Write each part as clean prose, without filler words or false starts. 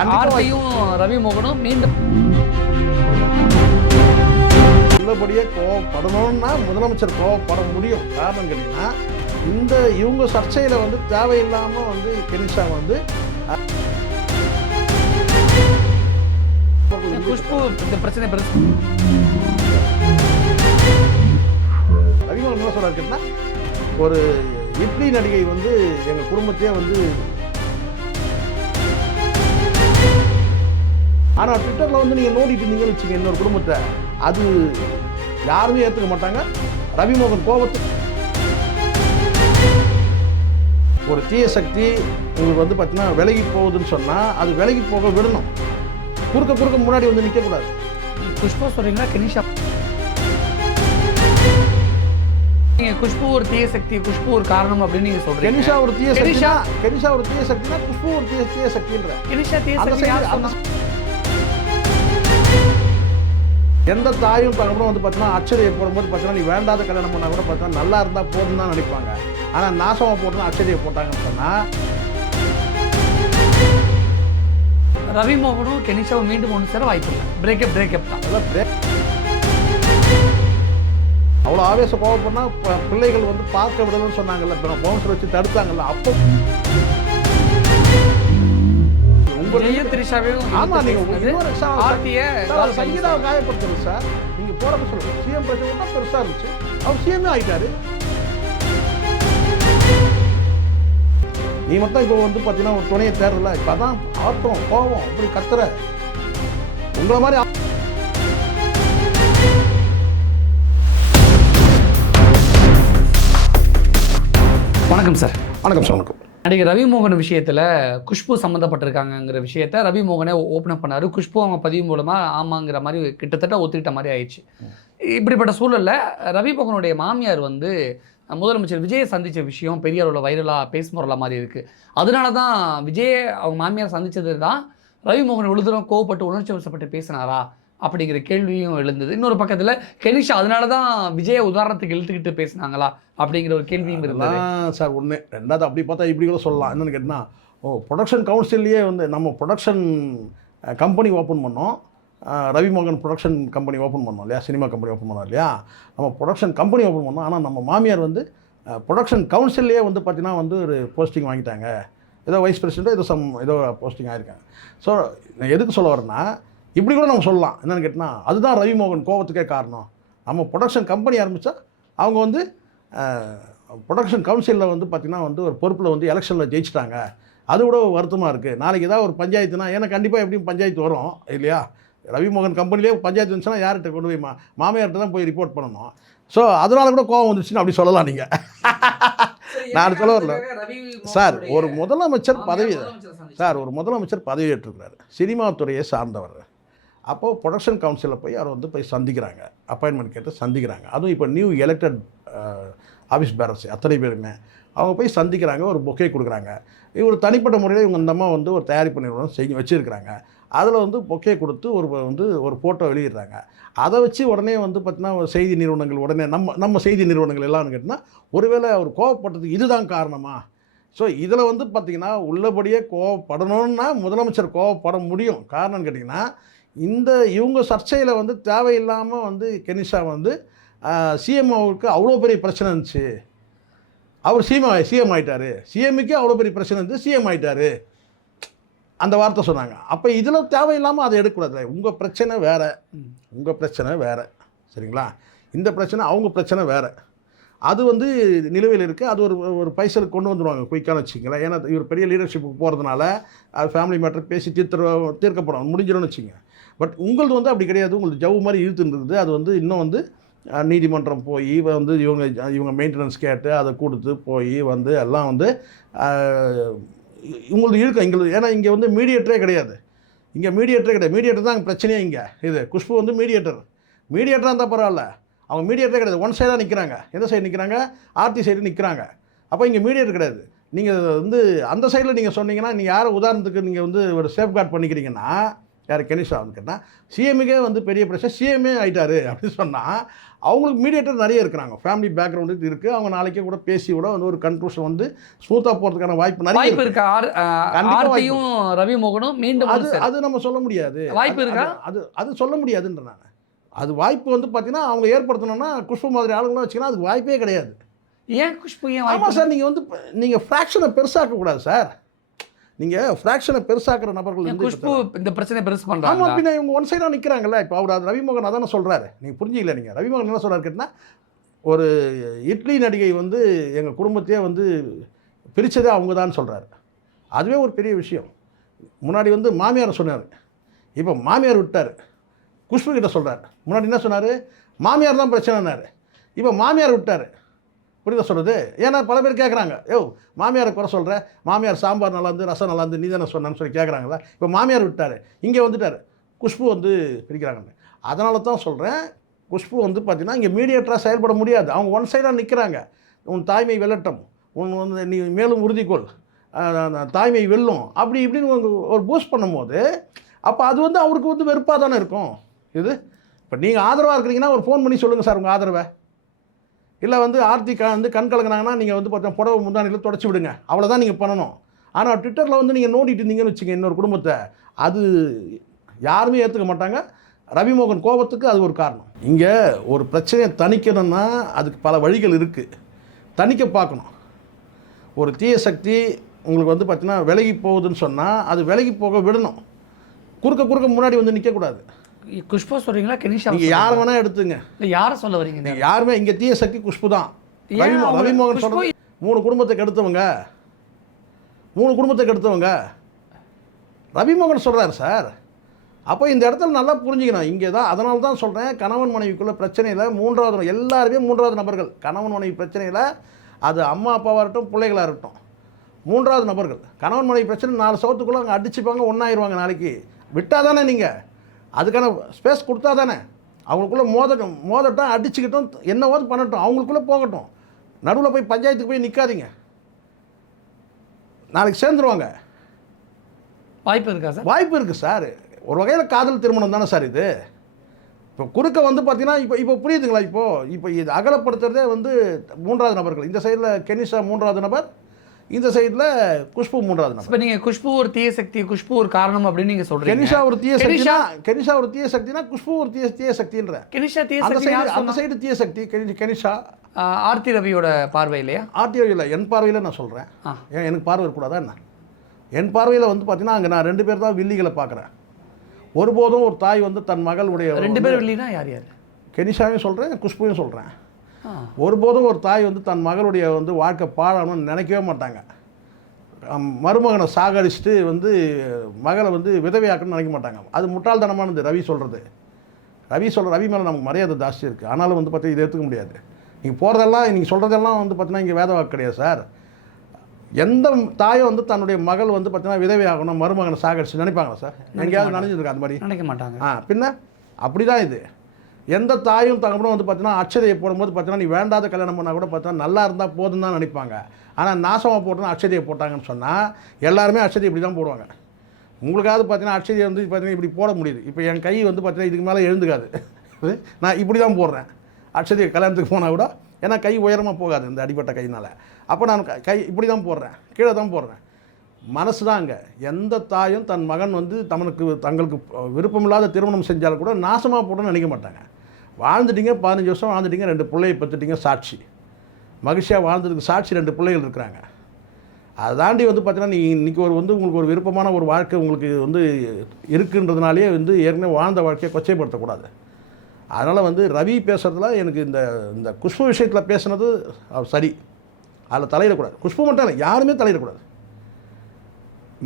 ஆர்த்தியும் ரவி மோகனும் மீண்டும் உள்ளபடியே கோவப்படணும்னா முதலமைச்சர் கோவப்பட முடியும். காரணம் கேட்டீங்கன்னா இவங்க சர்ச்சையில் வந்து தேவையில்லாமல் வந்து கெனிஷா வந்து குஷ்பு இந்த பிரச்சனை ரவிமோகன் என்ன சொல்றாரு கேட்டீங்கன்னா, ஒரு இட்லி நடிகை வந்து எங்கள் குடும்பத்தையே வந்து, ஆனால் ட்விட்டரில் வந்து நீங்கள் நோண்டிட்டு இருந்தீங்கன்னு வச்சுங்க இன்னொரு குடும்பத்தை, அது யாருமே ஏற்றுக்க மாட்டாங்க. ரவிமோகன் கோபத்து ஒரு தீய சக்தி உங்களுக்கு வந்து பார்த்தீங்கன்னா விலகி போகுதுன்னு சொன்னால் அது விலகி போக விடணும். குறுக்க முன்னாடி வந்து நிற்கக்கூடாது. குஷ்பு சொல்றீங்களா கெனிஷா? குஷ்பு ஒரு தீய சக்தி, குஷ்பு ஒரு காரணம் அப்படின்னு நீங்க சொல்றீங்க. கெனிஷா ஒரு தீய சக்தினா குஷ்பு ஒரு தீய சக்தின்ற. கெனிஷா தீய சக்தி எந்த தாயும் தகவலும் வந்து பார்த்தீங்கன்னா அச்சதை ஏற்படும்போது பார்த்தீங்கன்னா நீ வேண்டாத கல்யாணம் பண்ணால் கூட பார்த்தீங்கன்னா நல்லா இருந்தால் போதும் தான் நினைப்பாங்க. ஆனால் நாசமாக போட்டுனா அச்சதையை போட்டாங்கன்னு சொன்னால் ரவி மோகனும் கெனிஷாவும் மீண்டும் ஒன்று சேர வாய்ப்பு இல்லை. பிரேக்கப் தான். அதான் அவ்வளோ ஆவேச கோவப்படனா பிள்ளைகள் வந்து பார்க்க விடணும்னு சொன்னாங்கல்ல, இப்போ பவுன்சர் வச்சு தடுத்தாங்கல்ல. அப்போ ஆமாம், நீங்கள் சங்கீதாவை காயப்படுத்துறது சார். நீங்கள் போட சொல்லுங்கள் சிஎம் பிரச்சனை தான் பெருசாக இருந்துச்சு. அவர் சிஎம்ஏ ஆகிட்டாரு. நீ மட்டும் இப்போ வந்து பார்த்தீங்கன்னா ஒரு துணையை தேர்றல, இப்போ தான் ஆட்டம் கோவம் அப்படி கத்துற உங்களை மாதிரி. வணக்கம் சார். வணக்கம் சார். வணக்கம். நடிகர் ரவி மோகன் விஷயத்தில் குஷ்பு சம்மந்தப்பட்டிருக்காங்கிற விஷயத்த ரவி மோகனே ஓப்பன் அப் பண்ணார். குஷ்பு அவங்க பதிவு மூலமாக ஆமாங்கிற மாதிரி கிட்டத்தட்ட ஒத்துக்கிட்ட மாதிரி ஆயிடுச்சு. இப்படிப்பட்ட சூழலில் ரவி மோகனுடைய மாமியார் வந்து முதலமைச்சர் விஜயை சந்தித்த விஷயம் பெரிய அளவில் வைரலாக பேசுமுறலா மாதிரி இருக்குது. அதனால தான் விஜயை அவங்க மாமியார் சந்தித்தது தான் ரவி மோகன் விழுதுறம் கோவப்பட்டு உணர்ச்சி வசப்பட்டு பேசினாரா அப்படிங்கிற கேள்வியும் எழுந்தது. இன்னொரு பக்கத்தில் கெனிஷா அதனால தான் விஜயை உதாரணத்துக்கு இழுத்துக்கிட்டு பேசினாங்களா அப்படிங்கிற ஒரு கேள்வியும் இருந்தது சார். ஒன்று ரெண்டாவது அப்படி பார்த்தா இப்படி கூட சொல்லலாம். என்னென்னு கேட்டால் ப்ரொடக்ஷன் கவுன்சில்லையே வந்து நம்ம ப்ரொடக்ஷன் கம்பெனி ஓப்பன் பண்ணோம். ரவி மோகன் ப்ரொடக்ஷன் கம்பெனி ஓப்பன் பண்ணோம் இல்லையா, சினிமா கம்பெனி ஓப்பன் பண்ணோம் இல்லையா. நம்ம ப்ரொடக்ஷன் கம்பெனி ஓப்பன் பண்ணோம். ஆனால் நம்ம மாமியார் வந்து ப்ரொடக்ஷன் கவுன்சில்லையே வந்து பார்த்திங்கன்னா வந்து ஒரு போஸ்டிங் வாங்கிட்டாங்க. ஏதோ வைஸ் பிரசிடெண்ட்டோ ஏதோ போஸ்டிங் ஆகிருக்காங்க. ஸோ நான் எதுக்கு சொல்ல வரேன்னா, இப்படி கூட நம்ம சொல்லலாம். என்னென்னு கேட்டால் அதுதான் ரவி மோகன் கோபத்துக்கே காரணம். நம்ம ப்ரொடக்ஷன் கம்பெனி ஆரம்பித்தா அவங்க வந்து ப்ரொடக்ஷன் கவுன்சிலில் வந்து பார்த்திங்கன்னா வந்து ஒரு பொறுப்பில் வந்து எலெக்ஷனில் ஜெயிச்சிட்டாங்க. அது கூட வருத்தமாக இருக்குது. நாளைக்கு ஏதாவது ஒரு பஞ்சாயத்துனா, ஏன்னா கண்டிப்பாக எப்படியும் பஞ்சாயத்து வரும் இல்லையா. ரவி மோகன் கம்பெனிலே பஞ்சாயத்து வந்துச்சுன்னா யார்கிட்ட கொண்டு போய் மாமியார்கிட்ட தான் போய் ரிப்போர்ட் பண்ணணும். ஸோ அதனால கூட கோவம் வந்துச்சுன்னு அப்படி சொல்லலாம். நீங்கள் நான் சொல்ல வரல சார். ஒரு முதலமைச்சர் பதவி ஏற்றிருக்கிறார், சினிமா துறையை சார்ந்தவர். அப்போது ப்ரொடக்ஷன் கவுன்சிலில் போய் அவர் வந்து போய் சந்திக்கிறாங்க, அப்பாயின்மெண்ட் கேட்டு சந்திக்கிறாங்க. அதுவும் இப்போ நியூ எலெக்டட் ஆஃபீஸ் பேரர்ஸ் அத்தனை பேருமே அவங்க போய் சந்திக்கிறாங்க, ஒரு பொக்கே கொடுக்குறாங்க. இவர் தனிப்பட்ட முறையில் இவங்க இந்த அம்மா வந்து ஒரு தயாரிப்பு நிறுவனம் வச்சுருக்கிறாங்க. அதில் வந்து பொக்கே கொடுத்து ஒரு ஃபோட்டோ வெளியிடுறாங்க. அதை வச்சு உடனே வந்து பார்த்திங்கன்னா செய்தி நிறுவனங்கள் உடனே நம்ம செய்தி நிறுவனங்கள் எல்லாம்னு கேட்டிங்கன்னா, ஒருவேளை அவர் கோவப்பட்டதுக்கு இதுதான் காரணமா? ஸோ இதில் வந்து பார்த்திங்கன்னா உள்ளபடியே கோவப்படணும்னா முதலமைச்சர் கோவப்பட முடியும். காரணம்னு கேட்டிங்கன்னா, இவங்க சர்ச்சையில் வந்து தேவையில்லாமல் வந்து கெனிஷா வந்து சிஎம்ஓவுக்கு அவ்வளோ பெரிய பிரச்சனை இருந்துச்சு. அவர் சிஎம் ஆகிட்டார், சிஎம்முக்கே அவ்வளோ பெரிய பிரச்சனை இருந்துச்சு, சிஎம் ஆகிட்டார், அந்த வார்த்தை சொன்னாங்க. அப்போ இதில் தேவையில்லாமல் அதை எடுக்கக்கூடாது. உங்கள் பிரச்சனை வேறு சரிங்களா. இந்த பிரச்சனை அவங்க பிரச்சனை வேறு. அது வந்து நிலுவையில் இருக்குது. அது ஒரு பைசலுக்கு கொண்டு வந்துடுவாங்க குயிக்கான வச்சுங்களேன். ஏன்னா இவர் பெரிய லீடர்ஷிப்புக்கு போகிறதுனால அது ஃபேமிலி மேட்டர் பேசி தீர்க்கப்படும் முடிஞ்சிடும்னு வச்சுங்க. பட் உங்களது வந்து அப்படி கிடையாது. உங்களுக்கு ஜவு மாதிரி இழுத்துருக்குது. அது வந்து இன்னும் வந்து நீதிமன்றம் போய் வந்து இவங்க மெயின்டெனன்ஸ் கேட்டு அதை கொடுத்து போய் வந்து எல்லாம் வந்து உங்களுக்கு எங்களுக்கு. ஏன்னா இங்கே வந்து மீடியேட்டரே கிடையாது. மீடியேட்டர் தான் பிரச்சனையே. இங்கே இது குஷ்பு வந்து மீடியேட்டராக இருந்தால் பரவாயில்ல. அவங்க மீடியேட்டரே கிடையாது. ஒன் சைடாக நிற்கிறாங்க. எந்த சைடு நிற்கிறாங்க? ஆர்த்தி சைடு நிற்கிறாங்க. அப்போ இங்கே மீடியேட்டர் கிடையாது. நீங்கள் வந்து அந்த சைடில் நீங்கள் சொன்னீங்கன்னா, நீங்கள் யாரை உதாரணத்துக்கு நீங்கள் வந்து ஒரு சேஃப்கார்ட் பண்ணிக்கிறீங்கன்னா, யார் கெனிஷா வந்து கேட்டால் சிஎம்முக்கே வந்து பெரிய பிரச்சனை, சிஎம்ஏ ஆகிட்டாரு அப்படின்னு சொன்னால் அவங்களுக்கு மீடியேட்டர் நிறைய இருக்கிறாங்க, ஃபேமிலி பேக்ரவுண்டு இருக்குது. அவங்க நாளைக்கே கூட பேசி கூட வந்து ஒரு கன்க்ளூஷன் வந்து ஸ்மூத்தாக போகிறதுக்கான வாய்ப்பு நிறைய வாய்ப்பு இருக்கா? ஆர்த்தியும் ரவி மோகனும் மீண்டும் அது நம்ம சொல்ல முடியாது. வாய்ப்பு இருக்கா? அது சொல்ல முடியாதுன்ற நான். அது வாய்ப்பு வந்து பார்த்தீங்கன்னா அவங்க ஏற்படுத்தணும்னா குஷ்பு மாதிரி ஆளுங்களும் வச்சுக்கினா அதுக்கு வாய்ப்பே கிடையாது. ஏன் குஷ்பு? ஏன்? ஆமாம் சார், நீங்கள் வந்து நீங்கள் ஃப்ராக்ஷனை பெருசாக்கக்கூடாது சார். நீங்கள் ஃப்ராக்ஷனை பெருசாக்குற நபர்கள் குஷ்பு இந்த பிரச்சனை பெருசு பண்ணுறாங்க. ஆமாம், பின்ன இவங்க ஒன் சைடாக நிற்கிறாங்கல்ல. இப்போ அவர் அது ரவிமோகன் அதானே சொல்கிறாரு, நீங்கள் புரிஞ்சிக்கல. நீங்கள் ரவிமோகன் என்ன சொல்கிறாரு கேட்டால், ஒரு இட்லி நடிகை வந்து எங்கள் குடும்பத்தையே வந்து பிரித்ததே அவங்க தான் சொல்கிறாரு. அதுவே ஒரு பெரிய விஷயம். முன்னாடி வந்து மாமியாரை சொன்னார், இப்போ மாமியார் விட்டார், குஷ்பு கிட்ட சொல்கிறார். முன்னாடி என்ன சொன்னார், மாமியார் தான் பிரச்சனைனார், இப்போ மாமியார் விட்டார். புரியுதா சொல்கிறது? ஏன்னா பல பேர் கேட்குறாங்க, மாமியாரை குறை சொல்கிற, மாமியார் சாம்பார் நல்லாந்து ரசம் நல்லாந்து நீ தானே சொன்னான்னு சொல்லி கேட்குறாங்களா. இப்போ மாமியார் விட்டார், இங்கே வந்துட்டார், குஷ்பு வந்து பிரிக்கிறாங்க. அதனால தான் சொல்கிறேன், குஷ்பு வந்து பார்த்திங்கன்னா இங்கே மீடியேட்டராக செயல்பட முடியாது. அவங்க ஒன் சைடாக நிற்கிறாங்க. உன் தாய்மை வெல்லட்டும், உன் வந்து நீ மேலும் உறுதிக்கொள், தாய்மை வெல்லும், அப்படி இப்படின்னு ஒரு பூஸ்ட் பண்ணும்போது அப்போ அது வந்து அவருக்கு வந்து வெறுப்பாக தானே இருக்கும். இது இப்போ நீங்கள் ஆதரவாக இருக்கிறீங்கன்னா ஒரு ஃபோன் பண்ணி சொல்லுங்கள் சார் உங்கள் ஆதரவை. இல்லை வந்து ஆர்த்தி வந்து கண் கலங்கினாங்கன்னா நீங்கள் வந்து பார்த்தா புடவை முந்தானியில் தொடச்சி விடுங்க, அவ்வளோதான் நீங்கள் பண்ணணும். ஆனால் ட்விட்டரில் வந்து நீங்கள் நோண்டிட்டு இருந்தீங்கன்னு வச்சுங்க இன்னொரு குடும்பத்தை, அது யாருமே ஏற்றுக்க மாட்டாங்க. ரவிமோகன் கோபத்துக்கு அது ஒரு காரணம். இங்கே ஒரு பிரச்சனையை தணிக்கணும்னா அதுக்கு பல வழிகள் இருக்குது, தணிக்க பார்க்கணும். ஒரு தீய சக்தி உங்களுக்கு வந்து பார்த்தீங்கன்னா விலகி போகுதுன்னு சொன்னால் அது விலகி போக விடணும். குறுக்க முன்னாடி வந்து நிற்கக்கூடாது. குஷ்பு சொல்கிறீங்களா கெனிஷா? நீங்கள் யாரை வேணால் எடுத்துங்க, இல்லை யாரை சொல்ல வரீங்க? யாருமே இங்கே தீய சக்தி குஷ்பு தான். ரவிமோகன் சொல்கிறது 3 குடும்பத்தை கெடுத்தவங்க, 3 குடும்பத்தை கெடுத்தவங்க ரவிமோகன் சொல்கிறார் சார். அப்போ இந்த இடத்துல நல்லா புரிஞ்சுக்கணும். இங்கே தான் அதனால தான் சொல்கிறேன், கணவன் மனைவிக்குள்ள பிரச்சனையில் மூன்றாவது எல்லாருமே 3வது நபர்கள். கணவன் மனைவி பிரச்சனையில் அது அம்மா அப்பாவாக இருக்கட்டும், பிள்ளைகளாக இருக்கட்டும், 3வது நபர்கள். கணவன் மனைவி பிரச்சனை 4 சவத்துக்குள்ளே அங்கே அடிச்சுப்பாங்க, ஒன்றாயிருவாங்க. நாளைக்கு விட்டால் தானே நீங்கள் அதுக்கான ஸ்பேஸ் கொடுத்தா தானே. அவங்களுக்குள்ளே மோதட்டும், அடிச்சுக்கிட்டும், என்னவாது பண்ணட்டும், அவங்களுக்குள்ளே போகட்டும். நடுவில் போய் பஞ்சாயத்துக்கு போய் நிற்காதீங்க, நாளைக்கு சேர்ந்துருவாங்க. வாய்ப்பு இருக்கா சார்? வாய்ப்பு இருக்குது சார். ஒரு வகையில் காதல் திருமணம் தானே சார் இது. இப்போ குறுக்க வந்து பார்த்தீங்கன்னா இப்போ புரியுதுங்களா? இப்போ இது அகலப்படுத்துறதே வந்து 3வது நபர்கள். இந்த சைடில் கெனிஷா 3வது நபர், இந்த சைடில் குஷ்பு 3வது நபர். இப்போ நீங்கள் குஷ்பு ஒரு தீய சக்தி, குஷ்பு ஒரு காரணம் அப்படின்னு நீங்கள் சொல்கிறீங்க. கெனிஷா ஒரு தீய சக்தினா குஷ்பு ஒரு தீய சக்தின்ற. கெனிஷா தீய சக்தி, அந்த சைடு தீய சக்தி கெனிஷா. ஆர்த்தி ரவியோட பார்வை இல்லையா? ஆர்த்தி ரவி இல்லை, என் பார்வையில் நான் சொல்கிறேன். ஏன் எனக்கு பார்வை இருக்கக்கூடாதா என்ன? என் பார்வையில் வந்து பார்த்தீங்கன்னா அங்கே நான் 2 பேர் தான் வில்லிகளை பார்க்குறேன். ஒருபோதும் ஒரு தாய் வந்து தன் மகளுடைய 2 பேர் வில்லினா யார் யார்? கெனிஷாவையும் சொல்கிறேன், குஷ்புவையும் சொல்கிறேன். ஒருபோதும் ஒரு தாய் வந்து தன் மகளுடைய வந்து வாழ்க்கை பாழணும்னு நினைக்கவே மாட்டாங்க. மருமகனை சாகடிச்சுட்டு வந்து மகளை வந்து விதவையாக்கணும்னு நினைக்க மாட்டாங்க. அது முட்டாள்தனமானது ரவி சொல்கிறது. ரவி மேலே நமக்கு மரியாதை ஜாஸ்தி இருக்குது. ஆனாலும் வந்து பார்த்தீங்கன்னா இதை எடுத்துக்க முடியாது. நீங்கள் போகிறதெல்லாம், நீங்கள் சொல்கிறதெல்லாம் வந்து பார்த்தீங்கன்னா இங்கே வேத வாக்கு கிடையாது சார். எந்த தாயும் வந்து தன்னுடைய மகள் வந்து பார்த்தீங்கன்னா விதவையாகணும், மருமகனை சாகடிச்சு நினைப்பாங்களா சார்? எங்கேயாவது நினைஞ்சிருக்கா அந்த மாதிரி? நினைக்க மாட்டாங்க. பின்ன அப்படி தான் இது. எந்த தாயும் தகப்பனும் வந்து பார்த்தீங்கன்னா அட்சதையை போடும்போது பார்த்தீங்கன்னா நீ வேண்டாத கல்யாணம் பண்ணால் கூட பார்த்தீங்கன்னா நல்லா இருந்தால் போதும் தான் நினைப்பாங்க. ஆனால் நாசமாக போட்டோன்னா அட்சதையை போட்டாங்கன்னு சொன்னால் எல்லாருமே அட்சதை இப்படி தான் போடுவாங்க. உங்களுக்காவது பார்த்தீங்கன்னா அட்சதையை வந்து பார்த்தீங்கன்னா இப்படி போட முடியுது. இப்போ என் கை வந்து பார்த்தீங்கன்னா இதுக்கு மேலே எழுந்துக்காது, நான் இப்படி தான் போடுறேன். அட்சதையை கல்யாணத்துக்கு போனால் கூட ஏன்னா கை உயரமாக போகாது இந்த அடிப்பட்ட கையினால். அப்போ நான் கை இப்படி தான் போடுறேன், கீழே தான் போடுறேன். மனசு தான் அங்கே. எந்த தாயும் தன் மகன் வந்து தங்களுக்கு விருப்பமில்லாத திருமணம் செஞ்சாலும் கூட நாசமாக போட்டோன்னு நினைக்க மாட்டாங்க. வாழ்ந்துட்டீங்க, 15 வருஷம் வாழ்ந்துட்டீங்க, 2 பிள்ளையை பெற்றுட்டீங்க, சாட்சி. மகிழ்ச்சியாக வாழ்ந்ததுக்கு சாட்சி 2 பிள்ளைகள் இருக்கிறாங்க. அதை தாண்டி வந்து பார்த்தீங்கன்னா நீ இன்றைக்கி உங்களுக்கு ஒரு விருப்பமான ஒரு வாழ்க்கை உங்களுக்கு வந்து இருக்குன்றதுனாலே வந்து ஏற்கனவே வாழ்ந்த வாழ்க்கையை கொச்சைப்படுத்தக்கூடாது. அதனால் வந்து ரவி பேசுகிறதுல எனக்கு இந்த குஷ்பு விஷயத்தில் பேசுனது சரி, அதில் தலையிடக்கூடாது. குஷ்பு மட்டும் இல்லை, யாருமே தலையிடக்கூடாது.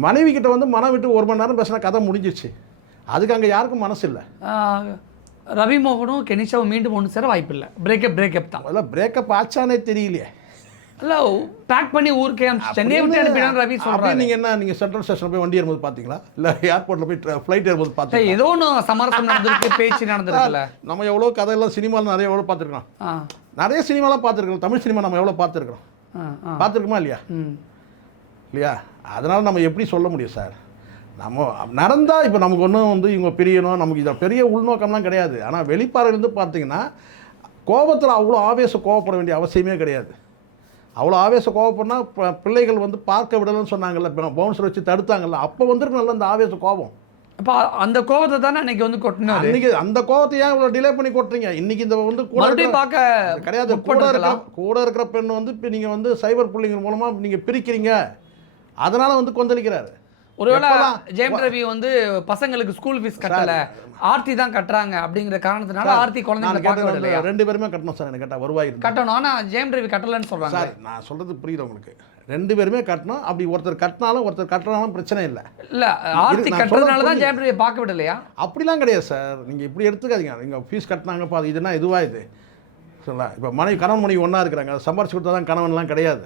மனைவி கிட்ட வந்து மனம் விட்டு 1 மணி நேரம் பேசினா கதை முடிஞ்சிச்சு. அதுக்கு அங்கே யாருக்கும் மனசு இல்லை. ரவி மோகனும் கெனிஷாவும் மீண்டும் ஒன்று சேர வாய்ப்பு இல்லை. பிரேக்கப் தான். அதெல்லாம் பிரேக்கப் ஆச்சானே தெரியலையே. இல்லை, பேக் பண்ணி ஊருக்கு சென்னையை விட்டு அனுப்பினான்னு ரவி சொல்கிறாரு. நீங்கள் சென்ட்ரல் ஸ்டேஷனில் போய் வண்டி ஏறும்போது பார்த்தீங்களா? இல்லை ஏர்போர்ட்டில் போய் ஃப்ளைட் ஏறும்போது பார்த்தீங்களா? ஏதோ ஒன்று சமரசம் நடந்திருக்கு, பேச்சு நடந்திருக்குல்ல. நம்ம எவ்வளோ கதையெல்லாம் சினிமாவில் எவ்வளோ பார்த்துருக்கோம். நிறைய சினிமாலாம் பார்த்துருக்கோம். தமிழ் சினிமா நம்ம எவ்வளோ பார்த்துருக்குறோம், பார்த்துருக்குமா இல்லையா? இல்லையா? அதனால் நம்ம எப்படி சொல்ல முடியும் சார்? நம்ம நடந்தால் இப்போ நமக்கு ஒன்றும் வந்து இவங்க பிரியணும், நமக்கு இதில் பெரிய உள்நோக்கம்லாம் கிடையாது. ஆனால் வெளிப்பாறையிலேருந்து பார்த்தீங்கன்னா கோபத்தில் அவ்வளோ ஆவேசம் கோவப்பட வேண்டிய அவசியமே கிடையாது. அவ்வளோ ஆவேசம் கோவப்படனா பிள்ளைகள் வந்து பார்க்க விடலன்னு சொன்னாங்கல்ல, பவுன்சர் வச்சு தடுத்தாங்கல்ல, அப்போ வந்துருக்கணும்ல அந்த ஆவேச கோபம். அப்போ அந்த கோவத்தை தானே அன்னைக்கு வந்து கொட்டினாரு. இன்னைக்கு அந்த கோவத்தை ஏன் இவ்வளோ டிலே பண்ணி கொட்டுறீங்க? இன்னைக்கு இந்த வந்து மறுபடியும் பார்க்க கிடையாது. கூட இருக்கிற பெண் வந்து இப்போ நீங்கள் வந்து சைபர் புள்ளிங்க மூலமாக நீங்கள் பிரிக்கிறீங்க, அதனால் வந்து கொந்தளிக்கிறாரு. ஒருவேளை ஜெயம் ரவி வந்து பசங்களுக்கு ஸ்கூல் ஃபீஸ் கட்டல, ஆர்த்தி தான் கட்டுறாங்க அப்படிங்கிற காரணத்தினால ஆர்த்தி குழந்தைங்களை பார்க்க விடலையா? 2 பேருமே கட்டணும் சார். எனக்கு கேட்டால் வருவாய் கட்டணும். ஆனால் ஜெயம் ரவி கட்டலன்னு சொல்கிறாங்க சார். நான் சொல்கிறது புரியுது உங்களுக்கு. 2 பேருமே கட்டணும். அப்படி ஒருத்தர் கட்டினாலும் ஒருத்தர் கட்டனாலும் பிரச்சனை இல்லை. இல்லை, ஆர்த்தி கட்டுறதுனால தான் ஜெயம் ரவியை பார்க்க விடலையா? அப்படிலாம் கிடையாது சார். நீங்கள் இப்படி எடுத்துக்காதீங்க. நீங்கள் ஃபீஸ் கட்டினாங்கப்பா இதுனா இதுவாக இது சொல்லலாம். இப்போ கணவன் மனைவி ஒன்றா இருக்கிறாங்க, சம்பாரிச்சு கொடுத்தா தான் கணவன்லாம் கிடையாது.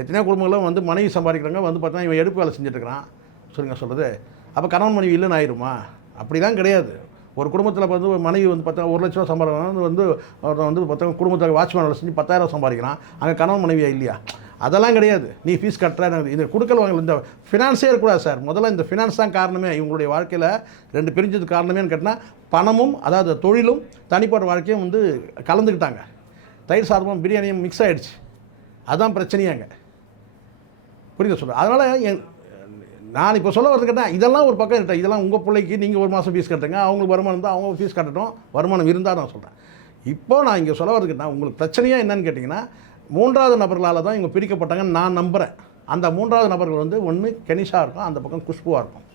எத்தனையோ குடும்பங்களும் வந்து மனைவி சம்பாதிக்கிறாங்க, வந்து பார்த்தீங்கன்னா இவன் எடுப்பு வேலை செஞ்சுட்டு இருக்கிறான் சொல்லுங்க சொல்கிறது. அப்போ கணவன் மனைவி இல்லைன்னு ஆயிருமா? அப்படிலாம் கிடையாது. ஒரு குடும்பத்தில் வந்து மனைவி வந்து பார்த்தா 1 லட்ச ரூபா சம்பாதிக்கிறான், வந்து ஒருத்தன் வந்து பார்த்தா குடும்பத்தில் வாட்ச்மேன் வேலை செஞ்சு 10,000 சம்பாதிக்கிறான், அங்கே கணவன் மனைவியா இல்லையா? அதெல்லாம் கிடையாது. நீ ஃபீஸ் கட்டுற இது கொடுக்கல் வாங்கல, இந்த ஃபினான்ஸே இருக்கக்கூடாது சார். முதல்ல இந்த ஃபினான்ஸ் தான் காரணமே. இவங்களுடைய வாழ்க்கையில் 2 பிரிஞ்சதுக்கு காரணமேன்னு கேட்டால் பணமும், அதாவது தொழிலும் தனிப்பட்ட வாழ்க்கையும் வந்து கலந்துக்கிட்டாங்க. தயிர் சாதமும் பிரியாணியும் மிக்ஸ் ஆகிடுச்சு. அதுதான் பிரச்சனையாங்க. புரியுது சொல்கிறேன். அதனால் நான் இப்போ சொல்ல வரது கேட்டால் இதெல்லாம் ஒரு பக்கம் இருக்கட்டும். இதெல்லாம் உங்கள் பிள்ளைக்கு நீங்கள் 1 மாதம் ஃபீஸ் கட்டுங்க, அவங்களுக்கு வருமானம் இருந்தால் அவங்க ஃபீஸ் கட்டட்டும், வருமானம் இருந்தால் நான் சொல்கிறேன். இப்போ நான் இங்கே சொல்ல வரது கேட்டால் உங்களுக்கு பிரச்சனையாக என்னன்னு கேட்டிங்கன்னா 3வது நபர்களால் தான் இவங்க பிரிக்கப்பட்டாங்கன்னு நான் நம்புகிறேன். அந்த 3வது நபர்கள் வந்து ஒன்று கெனிஷா இருக்கும், அந்த பக்கம் குஷ்புவாக இருக்கும்.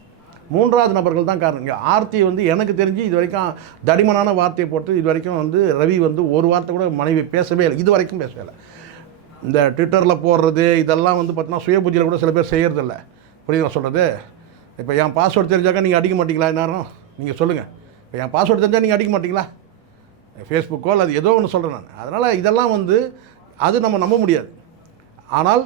3வது நபர்கள் தான் காரணம். இங்கே ஆர்த்தி வந்து எனக்கு தெரிஞ்சு இது வரைக்கும் தடிமனான வார்த்தையை போட்டு இது வரைக்கும் வந்து ரவி வந்து ஒரு வார்த்தை கூட மனைவி பேசவே இல்லை, இது வரைக்கும் பேசவே இல்லை. இந்த ட்விட்டரில் போடுறது இதெல்லாம் வந்து பார்த்தீங்கன்னா சுயபுத்தியில் கூட சில பேர் செய்கிறதில்ல. புரியுது நான் சொல்கிறது. இப்போ என் பாஸ்வேர்டு தெரிஞ்சாக்கா நீங்கள் அடிக்க மாட்டீங்களா? என்னாரும் நீங்கள் சொல்லுங்கள். இப்போ என் பாஸ்வேர்டு தெரிஞ்சால் நீங்கள் அடிக்க மாட்டீங்களா? ஃபேஸ்புக்கோ அது ஏதோ ஒன்று சொல்கிறேன் நான். அதனால் இதெல்லாம் வந்து அது நம்ம நம்ப முடியாது. ஆனால்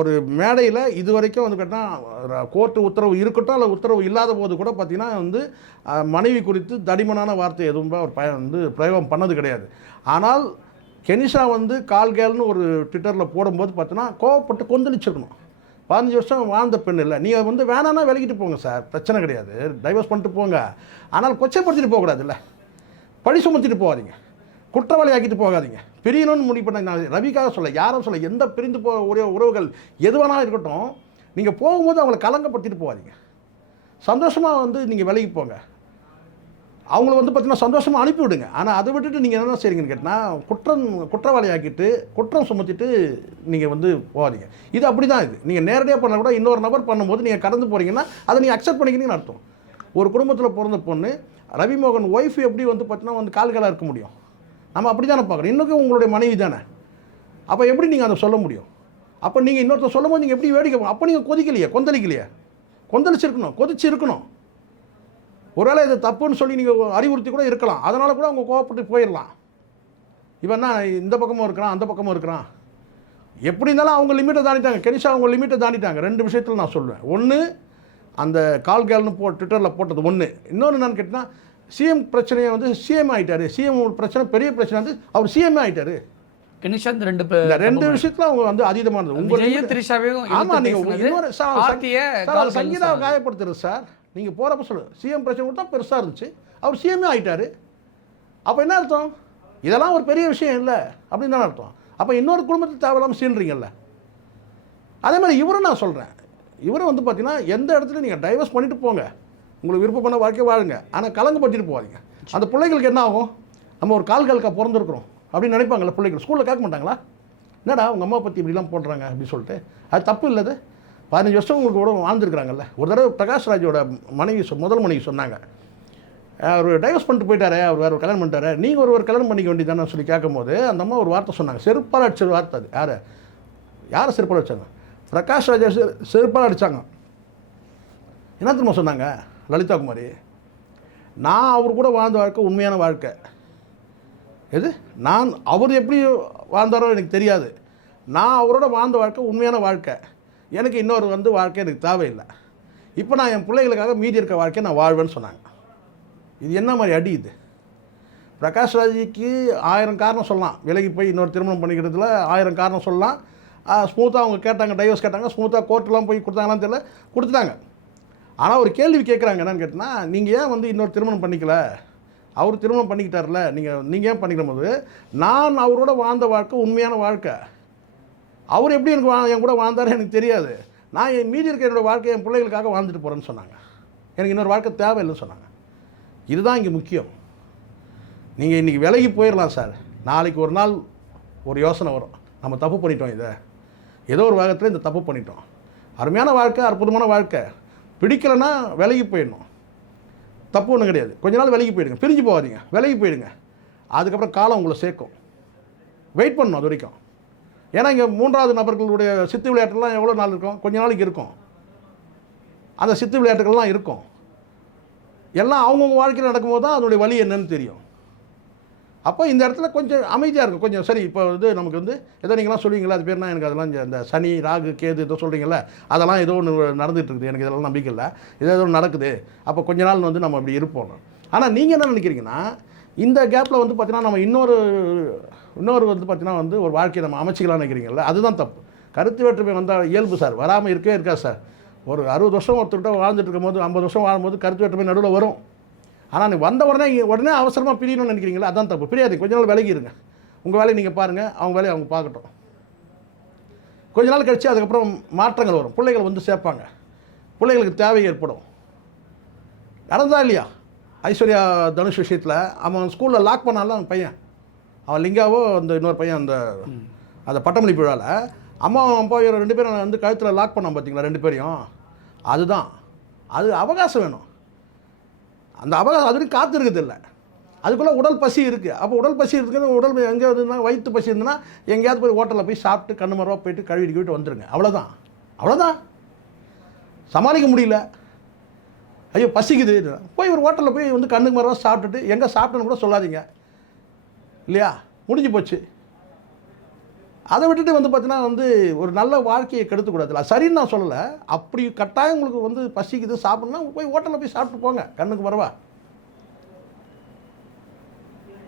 ஒரு மேடையில் இது வரைக்கும் வந்து கேட்டால் கோர்ட்டு உத்தரவு இருக்கட்டும், இல்லை உத்தரவு இல்லாத போது கூட பார்த்திங்கன்னா வந்து மனைவி குறித்து தடிமனான வார்த்தை எதுவும் அவர் வந்து பிரயோகம் பண்ணது கிடையாது. ஆனால் கெனிஷா வந்து கால்கேல்னு ஒரு ட்விட்டரில் போடும்போது பார்த்தீங்கன்னா கோவப்பட்டு கொந்தளிச்சிருக்கணும். 15 வருஷம் வாழ்ந்த பெண் இல்லை. நீங்கள் வந்து வேணான்னா விலகிட்டு போங்க சார், பிரச்சனை கிடையாது, டைவர்ஸ் பண்ணிட்டு போங்க. ஆனால் கொச்சைப்படுத்திட்டு போகக்கூடாது, இல்லை பழி சுமத்திட்டு போகாதீங்க, குற்றவாளி ஆக்கிட்டு போகாதீங்க. பிரியணும்னு முடிவு பண்ண நான் ரவிக்காக சொல்ல, யாரும் சொல்ல, எந்த பிரிந்து போக உறவுகள் எது வேணாலும் இருக்கட்டும், நீங்கள் போகும்போது அவங்கள கலங்கப்படுத்திட்டு போகாதீங்க. சந்தோஷமாக வந்து நீங்கள் விலகி போங்க. அவங்கள வந்து பார்த்தீங்கன்னா சந்தோஷமாக அனுப்பிவிடுங்க. ஆனால் அதை விட்டுட்டு நீங்கள் என்ன செய்றீங்கன்னு கேட்டால் குற்றவாளி ஆக்கிட்டு குற்றம் சுமத்திட்டு நீங்கள் வந்து போகாதீங்க. இது அப்படி தான். இது நீங்கள் நேரடியாக பண்ணால் கூட இன்னொரு நபர் பண்ணும்போது நீங்கள் கடந்து போகிறீங்கன்னா அதை நீங்கள் அக்செப்ட் பண்ணிக்கிறீங்கன்னு அர்த்தம். ஒரு குடும்பத்தில் பிறந்த பொண்ணு ரவிமோகன் ஒய்ஃப் எப்படி வந்து பார்த்தீங்கன்னா வந்து கால்களாக இருக்க முடியும்? நம்ம அப்படி தானே பார்க்குறோம். இன்னும் உங்களுடைய மனைவி தானே. அப்போ எப்படி நீங்கள் அதை சொல்ல முடியும்? அப்போ நீங்கள் இன்னொருத்தர் சொல்லும் போது நீங்கள் எப்படி வேடிக்கை? அப்போ நீங்கள் கொதிக்கலையே, கொந்தளிச்சிருக்கணும், கொதிச்சு இருக்கணும். ஒருவேளை இது தப்புன்னு சொல்லி நீங்கள் அறிவுறுத்தி கூட இருக்கலாம். அதனால் கூட அவங்க கோவப்பட்டு போயிடலாம். இவன் என்ன இந்த பக்கமும் இருக்கிறான், அந்த பக்கமும் இருக்கிறான். எப்படி இருந்தாலும் அவங்க லிமிட்டை தாண்டிட்டாங்க. கெனிஷா அவங்க லிமிட்டை தாண்டிட்டாங்க. 2 விஷயத்தில் நான் சொல்லுவேன். ஒன்று அந்த கால்கேல்னு ட்விட்டரில் போட்டது ஒன்று. இன்னொன்று என்னன்னு கேட்டால் சிஎம் பிரச்சனையை வந்து சிஎம் ஆகிட்டார். சிஎம் பிரச்சனை பெரிய பிரச்சனை வந்து அவர் சிஎம் ஆகிட்டார். கெனிஷா இந்த 2 விஷயத்தில் அவங்க வந்து அதீதமானது. உங்கள் திரிஷாவையும் ஆமாம், நீங்கள் இன்னொரு சங்கீதாவை காயப்படுத்துறது சார். நீங்கள் போகிறப்ப சொல்லு சிஎம் பிரச்சனை கூட தான் பெருசாக இருந்துச்சு, அவர் சிஎம்ஏ ஆகிட்டார். அப்போ என்ன அர்த்தம்? இதெல்லாம் ஒரு பெரிய விஷயம் இல்லை அப்படின்னு தானே அர்த்தம். அப்போ இன்னொரு குடும்பத்தை தேவையில்லாமல் சீன்றீங்கல்ல. அதே மாதிரி இவரும் நான் சொல்கிறேன், இவரும் வந்து பார்த்தீங்கன்னா எந்த இடத்துல நீங்கள் டைவர்ஸ் பண்ணிட்டு போங்க, உங்களுக்கு விருப்பம் பண்ண வாழ்க்கை வாழுங்க, ஆனால் கலங்கப்படுத்திட்டு போகாதீங்க. அந்த பிள்ளைகளுக்கு என்ன ஆகும்? நம்ம ஒரு கால்கா பிறந்திருக்கிறோம் அப்படின்னு நினைப்பாங்கள்ல பிள்ளைகள். ஸ்கூலில் கேட்க மாட்டாங்களா? என்னடா உங்கள் அம்மா பற்றி இப்படிலாம் போடுறாங்க அப்படின்னு சொல்லிட்டு? அது தப்பு இல்லது. 15 வருஷம் உங்களுக்கு கூட வாழ்ந்துருக்குறாங்கல்ல. ஒரு தடவை பிரகாஷ்ராஜோட முதல் மனைவி சொன்னாங்க, அவர் டைவர்ஸ் பண்ணிட்டு போயிட்டாரே, அவர் வேறு ஒரு கல்யாணம் பண்ணிட்டாரு, நீங்கள் ஒரு கல்யாணம் பண்ணிக்க வேண்டியதானு சொல்லி கேட்கும்போது அந்த அம்மா ஒரு வார்த்தை சொன்னாங்க. செருப்பால் அடிச்ச வார்த்தை அது. யாரை செருப்பால் அடித்தாங்க? பிரகாஷ்ராஜா செருப்பால் அடித்தாங்க. என்ன திரும்ப சொன்னாங்க லலிதா குமாரி? நான் அவர் கூட வாழ்ந்த வாழ்க்கை உண்மையான வாழ்க்கை. எது? அவர் எப்படி வாழ்ந்தாரோ எனக்கு தெரியாது. நான் அவரோட வாழ்ந்த வாழ்க்கை உண்மையான வாழ்க்கை. எனக்கு இன்னொரு வாழ்க்கை எனக்கு தேவையில்லை. இப்போ நான் என் பிள்ளைகளுக்காக மீதி இருக்க வாழ்க்கையை நான் வாழ்வேன்னு சொன்னாங்க. இது என்ன மாதிரி அடி இது? பிரகாஷ்ராஜுக்கு 1000 காரணம் சொல்லலாம். விலகி போய் இன்னொரு திருமணம் பண்ணிக்கிறதுல 1000 காரணம் சொல்லலாம். ஸ்மூத்தாக அவங்க கேட்டாங்க, டைவர்ஸ் கேட்டாங்க, ஸ்மூத்தாக கோர்ட்டெலாம் போய் கொடுத்தாங்களான்னு தெரியல, கொடுத்துட்டாங்க. ஆனால் ஒரு கேள்வி கேட்குறாங்க என்னன்னு கேட்டினா, நீங்கள் ஏன் வந்து இன்னொரு திருமணம் பண்ணிக்கல, அவர் திருமணம் பண்ணிக்கிட்டார்ல, நீங்கள் ஏன் பண்ணிக்கிற போது, நான் அவரோட வாழ்ந்த வாழ்க்கை உண்மையான வாழ்க்கை, அவர் எப்படி எனக்கு என் கூட வாழ்ந்தாரு எனக்கு தெரியாது, நான் என் மீதி இருக்க என்னோடய வாழ்க்கையை என் பிள்ளைகளுக்காக வாழ்ந்துட்டு போகிறேன்னு சொன்னாங்க. எனக்கு இன்னொரு வாழ்க்கை தேவையில்லைன்னு சொன்னாங்க. இதுதான் இங்கே முக்கியம். நீங்கள் இன்றைக்கி விலகி போயிடலாம் சார், நாளைக்கு ஒரு நாள் ஒரு யோசனை வரும், நம்ம தப்பு பண்ணிட்டோம், இதை ஏதோ ஒரு வேகத்தில் இந்த தப்பு பண்ணிட்டோம். அருமையான வாழ்க்கை, அற்புதமான வாழ்க்கை, பிடிக்கலைன்னா விலகி போயிடணும், தப்பு ஒன்றும் கிடையாது. கொஞ்ச நாள் விலகி போயிடுங்க, பிரிஞ்சு போகாதீங்க, விலகி போயிடுங்க. அதுக்கப்புறம் காலம் உங்களை சேர்க்கும். வெயிட் பண்ணணும் அது வரைக்கும். ஏன்னா இங்கே மூன்றாவது நபர்களுடைய சித்து விளையாட்டுலாம் எவ்வளோ நாள் இருக்கும், கொஞ்ச நாளைக்கு இருக்கும். அந்த சித்து விளையாட்டுகள்லாம் இருக்கும். எல்லாம் அவங்கவுங்க வாழ்க்கையில் நடக்கும்போது தான் அதனுடைய வழி என்னன்னு தெரியும். அப்போ இந்த இடத்துல கொஞ்சம் அமைதியாக இருக்கும். கொஞ்சம் சரி, இப்போ வந்து நமக்கு வந்து ஏதோ நீங்களாம் சொல்லுவீங்களா, அது பேர்னா எனக்கு அதெல்லாம் இந்த சனி ராகு கேது ஏதோ சொல்கிறீங்களா, அதெல்லாம் ஏதோ ஒன்று நடந்துகிட்டு இருக்குது, எனக்கு இதெல்லாம் நம்பிக்கை இல்லை, ஏதோ நடக்குது, அப்போ கொஞ்ச நாள் வந்து நம்ம அப்படி இருப்போம். ஆனால் நீங்கள் என்ன நினைக்கிறீங்கன்னா, இந்த கேப்பில் வந்து பார்த்தீங்கன்னா நம்ம இன்னொரு வந்து பார்த்தீங்கன்னா வந்து ஒரு வாழ்க்கையை நம்ம அமைச்சிக்கலாம்னு நினைக்கிறீங்களா, அதுதான் தப்பு. கருத்து வேற்றுமை வந்தால் இயல்பு சார், வராமல் இருக்கவே இருக்காது சார். ஒரு 60 வருஷம் ஒருத்தர்கிட்ட வாழ்ந்துட்டு இருக்கும்போது, 50 வருஷம் வாழும்போது கருத்து வேற்றுமை நடுவில் வரும். ஆனால் நீ வந்த உடனே அவசரமாக பிரியணும்னு நினைக்கிறீங்களா, அதான் தப்பு. பிரியாது, கொஞ்ச நாள் விலகி இருங்க, உங்கள் வேலையை நீங்கள் பாருங்கள், அவங்க வேலையை அவங்க பார்க்கட்டும். கொஞ்ச நாள் கழித்து அதுக்கப்புறம் மாற்றங்கள் வரும், பிள்ளைகள் வந்து சேர்ப்பாங்க, பிள்ளைகளுக்கு தேவை ஏற்படும். நடந்தா இல்லையா ஐஸ்வர்யா தனுஷ் விஷயத்தில்? அவன் ஸ்கூலில் லாக் பண்ணால அவன் பையன், அவன் லிங்காவோ அந்த இன்னொரு பையன், அந்த பட்டமளிப்பு விழாவில் அம்மா அப்பா 2 பேரும் வந்து கழுத்தில் லாக் பண்ணான் பார்த்தீங்களா, 2 பேரையும். அதுதான் அது அவகாசம் வேணும். அந்த அவகாசம் அது வரைக்கும் காத்து இருக்குது இல்லை, அதுக்குள்ளே உடல் பசி இருக்குது. அப்போ உடல் பசி இருக்குன்னு உடல் எங்கே இருந்தால் வயிற்று பசி இருந்ததுன்னா எங்கேயாவது போய் ஹோட்டலில் போய் சாப்பிட்டு கண்ணு மரவாக போயிட்டு கழுவிட்டு வந்துடுங்க. அவ்வளோதான். சமாளிக்க முடியல, ஐயோ பசிக்குது, போய் ஒரு ஹோட்டலில் போய் வந்து கண்ணுக்கு மரவாக சாப்பிட்டுட்டு எங்கே சாப்பிட்டேன்னு கூட சொல்லாதீங்க இல்லையா, முடிஞ்சு போச்சு. அதை விட்டுட்டு வந்து பார்த்தீங்கன்னா வந்து ஒரு நல்ல வாழ்க்கையை கெடுத்துக்கூடாதுல்ல. சரின்னு நான் சொல்லலை, அப்படி கட்டாயம் உங்களுக்கு வந்து பசிக்குது சாப்பிட்ணுன்னா போய் ஹோட்டலில் போய் சாப்பிட்டு போங்க கண்ணுக்கு மரவா.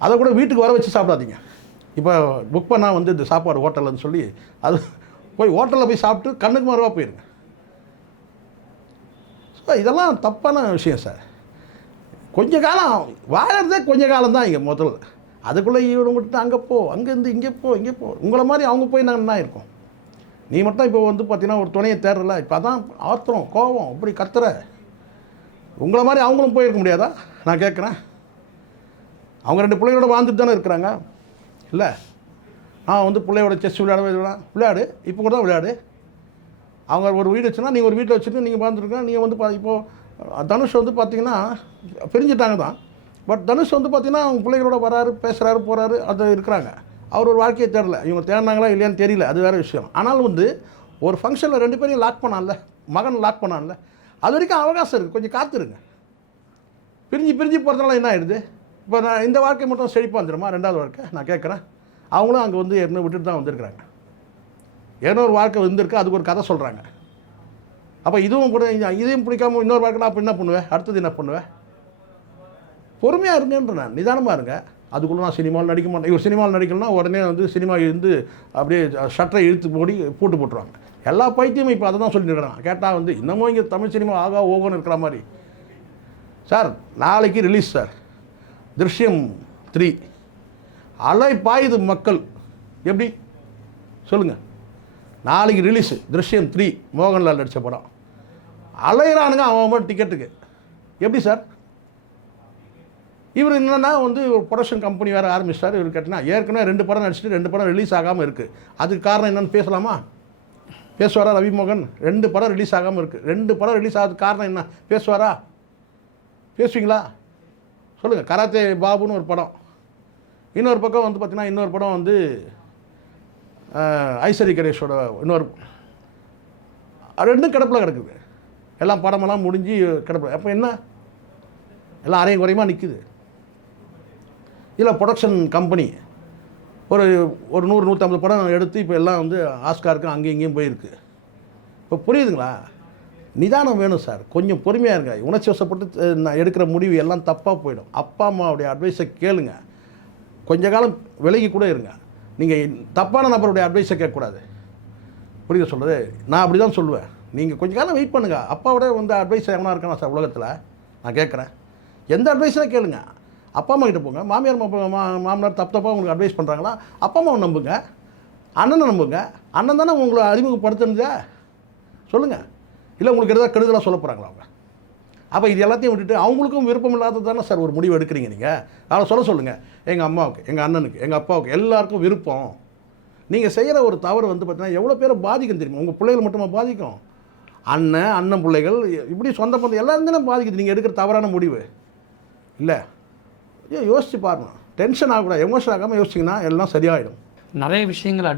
அதை கூட வீட்டுக்கு வர வச்சு சாப்பிடாதீங்க. இப்போ புக் பண்ணால் வந்து இந்த சாப்பாடு ஹோட்டல்னு சொல்லி அது போய் ஹோட்டலில் போய் சாப்பிட்டு கண்ணுக்கு மரவா போயிருங்க. ஸோ இதெல்லாம் தப்பான விஷயம் சார். கொஞ்ச காலம் வாழறதே கொஞ்ச காலம் தான் இங்கே முதல்ல. அதுக்குள்ளே இவனை விட்டுட்டு அங்கே போ, அங்கேருந்து இங்கே போ, உங்களை மாதிரி அவங்க போய் நாங்கள் என்ன இருக்கோம். நீ மட்டும் இப்போ வந்து பார்த்தீங்கன்னா ஒரு துணையை தேடுறல, இப்போ அதான் ஆத்திரம் கோபம் அப்படி கத்துற. உங்களை மாதிரி அவங்களும் போயிருக்க முடியாதா நான் கேட்குறேன். அவங்க 2 பிள்ளைகளோட வாழ்ந்துட்டு தானே இருக்கிறாங்க இல்லை. நான் வந்து பிள்ளையோட செஸ் விளையாடு, இப்போ கூட தான் விளையாடு. அவங்க ஒரு வீடு வச்சுன்னா நீங்கள் ஒரு வீட்டில் வச்சுட்டு நீங்கள் வாழ்ந்துருக்கோம். நீங்கள் வந்து இப்போது தனுஷ் வந்து பார்த்தீங்கன்னா பிரிஞ்சுட்டாங்க தான், பட் தனுஷ் வந்து பார்த்தீங்கன்னா அவங்க பிள்ளைகளோட வராரு, பேசுகிறாரு, போகிறாரு, அது இருக்கிறாங்க. அவர் ஒரு வாழ்க்கையை தேடல, இவங்க தேடினாங்களா இல்லையான்னு தெரியல, அது வேறு விஷயம். ஆனாலும் வந்து ஒரு ஃபங்க்ஷனில் 2 பேரையும் லாக் பண்ணான்ல, மகன் லாக் பண்ணான்ல, அது வரைக்கும் அவகாசம் இருக்குது, கொஞ்சம் காத்துருங்க. பிரிஞ்சு போகிறதுனால என்ன ஆயிடுது? இப்போ நான் இந்த வாழ்க்கை மட்டும் செழிப்பாக வந்துடுமா? 2வது வாழ்க்கை நான் கேட்குறேன். அவங்களும் அங்கே வந்து ஏற்கனவே விட்டுட்டு தான் வந்திருக்கிறாங்க. ஏன்னா ஒரு வாழ்க்கை வந்துருக்கு, அதுக்கு ஒரு கதை சொல்கிறாங்க. அப்போ இதுவும் கூட இதையும் பிடிக்காம இன்னொரு வாழ்க்கை அப்போ என்ன பண்ணுவேன், அடுத்தது என்ன பண்ணுவேன்? பொறுமையாக இருங்கன்ற, நான் நிதானமாக இருங்க. அதுக்குள்ளே நான் சினிமாவில் நடிக்க மாட்டேன். இவர் சினிமாவில் நடிக்கணும்னா உடனே வந்து சினிமா இருந்து அப்படியே ஷட்டரை இழுத்து பூட்டு போட்டுருவாங்க. எல்லா பைத்தியமும் இப்போ அதை தான் சொல்லிட்டு இருக்கிறாங்க. கேட்டால் வந்து இன்னமும் இங்கே தமிழ் சினிமா ஆகா ஓகோன்னு இருக்கிற மாதிரி. சார் நாளைக்கு ரிலீஸ் சார் திருஷ்யம் 3. அலை பாயுது மக்கள், எப்படி சொல்லுங்கள்? நாளைக்கு ரிலீஸு திருஷ்யம் 3, மோகன்லால் நடித்த படம். அலையிறானுங்க அவன் டிக்கெட்டுக்கு. எப்படி சார்? இவர் என்னென்னா வந்து ஒரு ப்ரொடக்ஷன் கம்பெனி வேறு ஆரம்பிச்சிட்டார். இவர் கேட்டினா ஏற்கனவே 2 படம் நடிச்சுட்டு 2 படம் ரிலீஸ் ஆகாமல் இருக்குது. அதுக்கு காரணம் என்னென்னு பேசலாமா? பேசுவாரா ரவிமோகன்? 2 படம் ரிலீஸ் ஆகாமல் இருக்குது. 2 படம் ரிலீஸ் ஆகிறதுக்கு காரணம் என்ன? பேசுவாரா? பேசுவீங்களா சொல்லுங்கள். கராத்தே பாபுன்னு ஒரு படம், இன்னொரு பக்கம் வந்து பார்த்தீங்கன்னா இன்னொரு படம் வந்து ஐஸ்வரி கணேஷோட இன்னொரு, 2 கிடப்பில் கிடக்குது. எல்லாம் படமெல்லாம் முடிஞ்சு கிடப்பில். அப்போ என்ன, எல்லாம் அரையும் குறையுமா நிற்குது. இல்லை ப்ரொடக்ஷன் கம்பெனி ஒரு 100-150 படம் எடுத்து இப்போ எல்லாம் வந்து ஆஸ்காருக்கு அங்கேயும் இங்கேயும் போயிருக்கு. இப்போ புரியுதுங்களா? நிதானம் வேணும் சார், கொஞ்சம் பொறுமையாக இருங்க. உணர்ச்சி வசப்பட்டு நான் எடுக்கிற முடிவு எல்லாம் தப்பாக போயிடும். அப்பா அம்மாவுடைய அட்வைஸை கேளுங்க, கொஞ்ச காலம் விலகி கூட இருங்க. நீங்கள் தப்பான நபருடைய அட்வைஸை கேட்கக்கூடாது. புரியுது சொல்கிறது? நான் அப்படி தான் சொல்லுவேன். நீங்கள் கொஞ்ச காலம் வெயிட் பண்ணுங்கள். அப்பாவோட வந்து அட்வைஸ் எவனா இருக்கானா சார் உலகத்தில்? நான் கேட்குறேன். எந்த அட்வைஸ்னால் கேளுங்க. அப்பா அம்மா கிட்ட போங்க. மாமனார் தப்பாக உங்களுக்கு அட்வைஸ் பண்ணுறாங்களா, அப்பா அம்மாவை நம்புங்க, அண்ணனை நம்புங்க. அண்ணன் தானே உங்களை அறிமுகப்படுத்துனதே. சொல்லுங்கள். இல்லை உங்களுக்கு எதாவது கெடுதலாக சொல்ல போகிறாங்களா அவங்க? அப்போ இது எல்லாத்தையும் விட்டுட்டு அவங்களுக்கும் விருப்பம் இல்லாதது தானே சார் ஒரு முடிவு எடுக்கிறீங்க நீங்கள். அதை சொல்லுங்கள். எங்கள் அம்மாவுக்கு, எங்கள் அண்ணனுக்கு, எங்கள் அப்பாவுக்கு எல்லாருக்கும் விருப்பம். நீங்கள் செய்கிற ஒரு தவறு வந்து பார்த்தீங்கன்னா எவ்வளோ பேரை பாதிக்கும் தெரியுமா? உங்கள் பிள்ளைகள் மட்டுமா பாதிக்கும்? அண்ணன் பிள்ளைகள் இப்படி சொந்த பந்தம் எல்லாரும் தானே பாதிக்குது நீங்கள் எடுக்கிற தவறான முடிவு. இல்லை யோசிச்சு பாருங்க. டென்ஷன் ஆகக்கூடாது. எமோஷன் ஆகாமல் யோசிச்சிங்கன்னா எல்லாம் சரியாயிடும். நிறைய விஷயங்கள்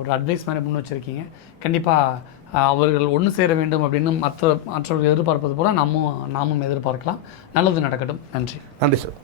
ஒரு அட்வைஸ் மாதிரி முன் வச்சுருக்கீங்க. கண்டிப்பாக அவர்கள் ஒன்று சேர வேண்டும் அப்படின்னு மற்றவர்கள் எதிர்பார்ப்பது போல் நாமும் எதிர்பார்க்கலாம். நல்லது நடக்கட்டும். நன்றி. நன்றி சார்.